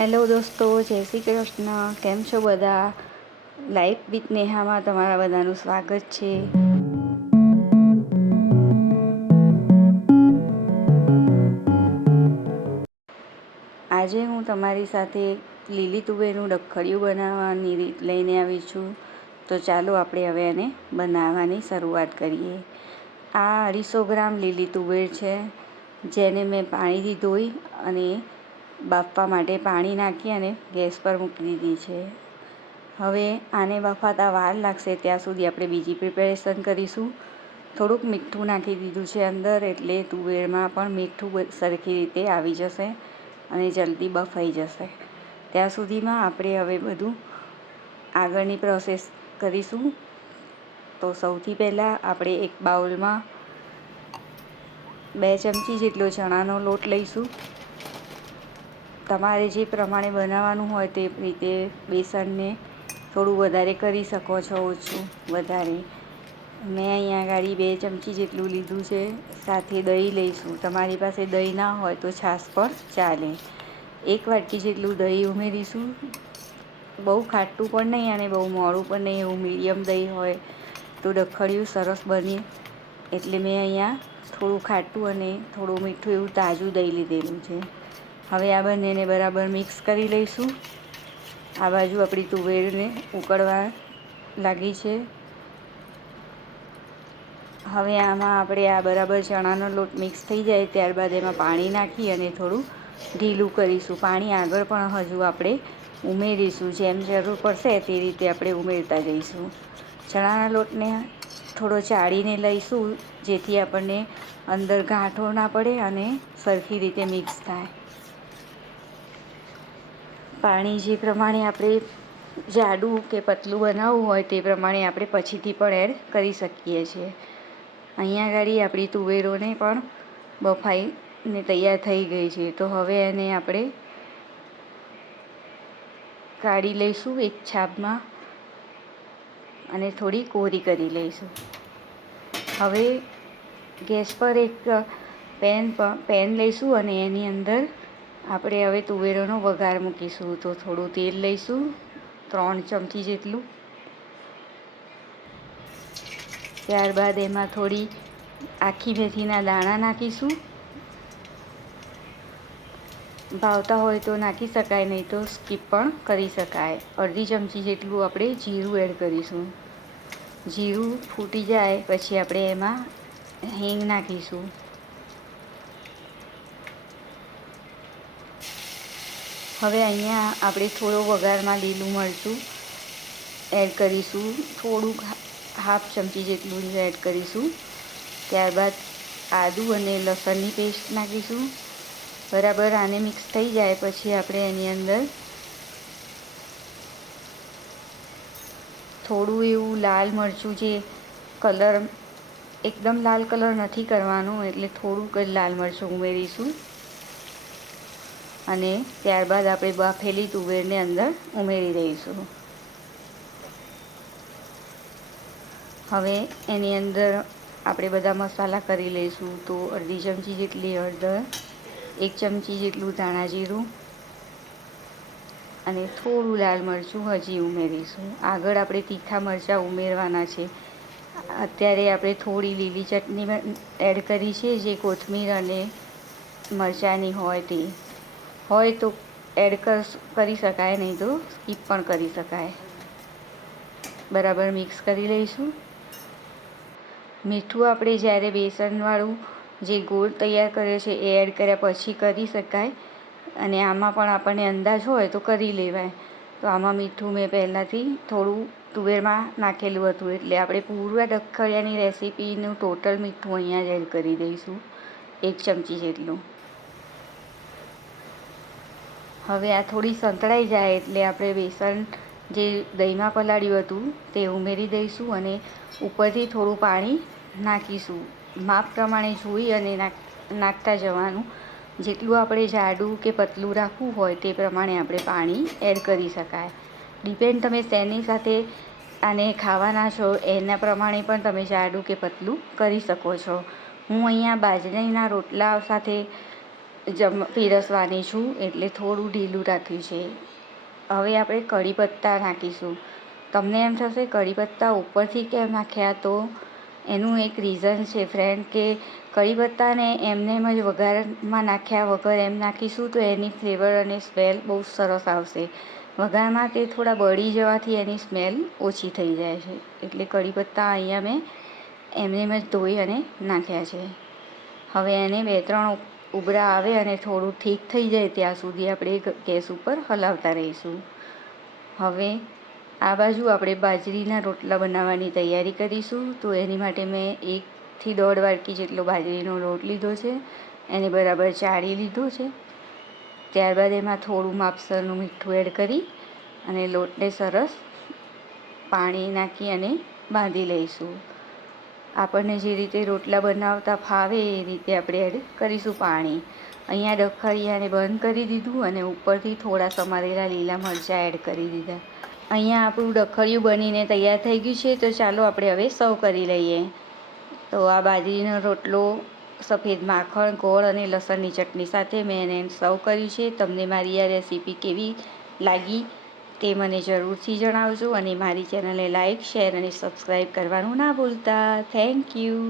Hello દોસ્તો, જય શ્રી કૃષ્ણ. કેમ છો બધા? લાઈફ વિથ નેહામાં તમારા બધાનું સ્વાગત છે. આજે હું તમારી સાથે લીલી તુવેરનું ડખડિયું બનાવવાની રીત લઈને આવી છું. તો ચાલો આપણે હવે એને બનાવવાની શરૂઆત કરીએ. આ અઢીસો ગ્રામ લીલી તુવેર છે, જેને મેં પાણીથી ધોઈ અને બાફવા માટે પાણી નાખી અને ગેસ પર મૂકી દીધી છે. હવે આને બફાતા વાર લાગશે ત્યાં સુધી આપણે બીજી પ્રિપેરેશન કરીશું. થોડુંક મીઠું નાખી દીધું છે અંદર એટલે તુવેરમાં પણ મીઠું સરખી રીતે આવી જશે અને જલ્દી બફાઈ જશે. ત્યાં સુધીમાં આપણે હવે બધું આગળની પ્રોસેસ કરીશું. તો સૌથી પહેલાં આપણે એક બાઉલમાં બે ચમચી જેટલો ચણાનો લોટ લઈશું. તમારે જે પ્રમાણે બનાવવાનું હોય તે રીતે બેસનને થોડું વધારે કરી શકો છો, ઓછું વધારે. મેં અહીંયા ગાડી બે ચમચી જેટલું લીધું છે, સાથે દહીં લઈશું. તમારી પાસે દહીં ના હોય તો છાશ પણ ચાલે. એક વાટકી જેટલું દહીં ઉમેરીશું. બહુ ખાટું પણ નહીં અને બહુ મોડું પણ નહીં, એવું મીડિયમ દહીં હોય તો ડખડિયું સરસ બને. એટલે મેં અહીંયા થોડું ખાટું અને થોડું મીઠું એવું તાજું દહીં લીધેલું છે. હવે આ બંનેને બરાબર મિક્સ કરી લઈશું. આ બાજુ આપણી તુવેરને ઉકળવા લાગી છે. હવે આમાં આપણે આ બરાબર ચણાનો લોટ મિક્સ થઈ જાય ત્યારબાદ એમાં પાણી નાખી અને થોડું ઢીલું કરીશું. પાણી આગળ પણ હજુ આપણે ઉમેરીશું. જેમ જરૂર પડશે તે રીતે આપણે ઉમેરતા જઈશું. ચણાના લોટને થોડો ચાળીને લઈશું જેથી આપણને અંદર ગાંઠો ના પડે અને સરખી રીતે મિક્સ થાય. પાણી જે પ્રમાણે આપણે જાડું કે પતલું બનાવવું હોય તે પ્રમાણે આપણે પછીથી પણ એડ કરી શકીએ છીએ. અહીંયા આગળ આપણી તુવેરોને પણ બફાઈને તૈયાર થઈ ગઈ છે. તો હવે એને આપણે કાઢી લઈશું એક છાપમાં અને થોડી કોરી કરી લઈશું. હવે ગેસ પર એક પેન પેન લઈશું અને એની અંદર આપણે હવે તુવેરોનો વઘાર મૂકીશું. તો થોડું તેલ લઈશું. ત્રણ ચમચી જેટલું. ત્યારબાદ એમાં થોડી આખી મેથીના દાણા નાખીશું. ભાવતા હોય તો નાખી શકાય, નહીં તો સ્કીપ પણ કરી શકાય. અડધી ચમચી જેટલું આપણે જીરું એડ કરીશું. જીરું ફૂટી જાય, પછી આપણે એમાં હિંગ નાખીશું. હવે અહીંયા આપણે થોડો વઘારમાં લીલું મરચું એડ કરીશું. થોડુંક હાફ ચમચી જેટલું એડ કરીશું. ત્યારબાદ આદું અને લસણની પેસ્ટ નાખીશું. બરાબર આને મિક્સ થઈ જાય પછી આપણે એની અંદર થોડું એવું લાલ મરચું જે કલર, એકદમ લાલ કલર નથી કરવાનું, એટલે થોડુંક જ લાલ મરચું ઉમેરીશું. અને ત્યારબાદ આપણે બાફેલી તુવેરને અંદર ઉમેરી દઈશું. હવે એની અંદર આપણે બધા મસાલા કરી લઈશું. તો અડધી ચમચી જેટલી હળદર, એક ચમચી જેટલું ધાણા જીરું અને થોડું લાલ મરચું હજી ઉમેરીશું. આગળ આપણે તીખા મરચાં ઉમેરવાના છે. અત્યારે આપણે થોડી લીલી ચટણી એડ કરી છે, જે કોથમીર અને મરચાંની હોય તે. હોય તો એડ કરી શકાય, નહીં તો સ્કીપ પણ કરી શકાય. બરાબર મિક્સ કરી લઈશું. મીઠું આપણે જ્યારે બેસનવાળું જે ગોળ તૈયાર કર્યો છે એ એડ કર્યા પછી કરી શકાય. અને આમાં પણ આપણને અંદાજ હોય તો કરી લેવાય. તો આમાં મીઠું મેં પહેલાંથી થોડું તુવેરમાં નાખેલું હતું. એટલે આપણે પૂરા ડખડિયાની રેસીપીનું ટોટલ મીઠું અહીંયા જ એડ કરી દઈશું. એક ચમચી જેટલું. હવે આ થોડી સંતળાઈ જાય એટલે આપણે બેસન જે દહીંમાં પલાળ્યું હતું તે ઉમેરી દઈશું અને ઉપરથી થોડું પાણી નાખીશું. માપ પ્રમાણે જોઈ અને નાખતા જવાનું. જેટલું આપણે જાડું કે પતલું રાખવું હોય તે પ્રમાણે આપણે પાણી એડ કરી શકાય. ડિપેન્ડ તમે શેની સાથે આને ખાવાના છો, એના પ્રમાણે પણ તમે જાડું કે પતલું કરી શકો છો. હું અહીંયા બાજરીના રોટલા સાથે જમ પીરસવાની છું એટલે થોડું ઢીલું રાખ્યું છે. હવે આપણે કઢી પત્તા નાખીશું. તમને એમ થશે કઢી પત્તા ઉપરથી કેમ નાખ્યા? તો એનું એક રીઝન છે ફ્રેન્ડ કે કઢી પત્તાને એમને એમ જ વઘારમાં નાખ્યા વગર એમ નાખીશું તો એની ફ્લેવર અને સ્મેલ બહુ સરસ આવશે. વઘારમાં તે થોડા બળી જવાથી એની સ્મેલ ઓછી થઈ જાય છે. એટલે કઢી પત્તા અહીંયા મેં એમને એમ જ ધોઈ અને નાખ્યા છે. હવે એને બે ત્રણ ઉબરા આવે અને થોડું ઠીક થઈ જાય ત્યાં સુધી આપણે ગેસ ઉપર હલાવતા રહીશું. હવે આ બાજુ આપણે બાજરીના રોટલા બનાવવાની તૈયારી કરીશું. તો એની માટે મેં એકથી દોઢ વાટકી જેટલો બાજરીનો લોટ લીધો છે. એને બરાબર ચાળી લીધો છે. ત્યારબાદ એમાં થોડું માપસરનું મીઠું એડ કરી અને લોટને સરસ પાણી નાખી અને બાંધી લઈશું. આપણને જે રીતે રોટલા બનાવતા ફાવે એ રીતે આપણે એડ કરીશું પાણી. અહીંયા ડખરિયાને બંધ કરી દીધું અને ઉપરથી થોડા સમારેલા લીલા મરચાં એડ કરી દીધા. અહીંયા આપણું ડખરિયું બનીને તૈયાર થઈ ગયું છે, તો ચાલો આપણે હવે સર્વ કરી લઈએ. તો આ બાજરીનો રોટલો સફેદ માખણ, ગોળ અને લસણની ચટણી સાથે મેં એને સર્વ કર્યું છે. તમને મારી આ રેસીપી કેવી લાગી તે મને જરૂરથી જણાવજો અને મારી ચેનલને લાઇક શેર અને સબસ્ક્રાઈબ કરવાનું ના ભૂલતા. Thank you.